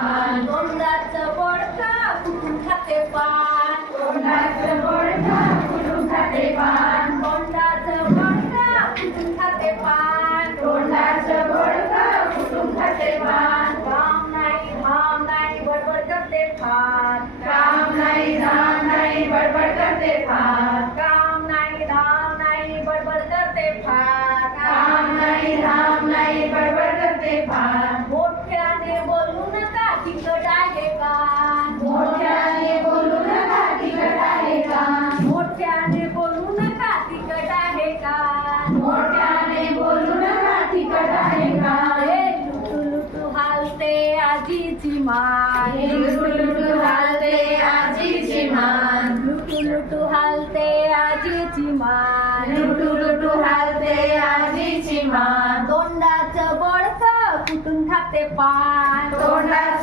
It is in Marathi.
पान, तोंडाचं बोडकं कुठून खाते पान, तोंडाचं बोडकं कुठून खाते पान, तोंडाचं बोडकं कुठून खाते पान, तोंडाचं बोडकं कुठून खाते पान, काम नाही धाम नाही बडबड करते फार, काम नाही धाम नाही बडबड करते फार, काम नाही धाम नाही बडबड करते फार, काम नाही धाम नाही बडबड करते फार, मोठ्याने बोलू नका तिखट आहे कान, मोठ्याने बोलू नका तिखट आहे कान, मोठ्याने बोलू नका तिखट आहे कान, मोठ्याने बोलू नका तिखट आहे कान, हे लुटू लुटू हालते आजीची मान, लुटू लुटू हालते आजीची मान, लुटू लुटू हालते आजीची मान, लुटू लुटू हालते आजीची मान, तोंडाचं बोडकं कुठून खाते पान, तोंडाचं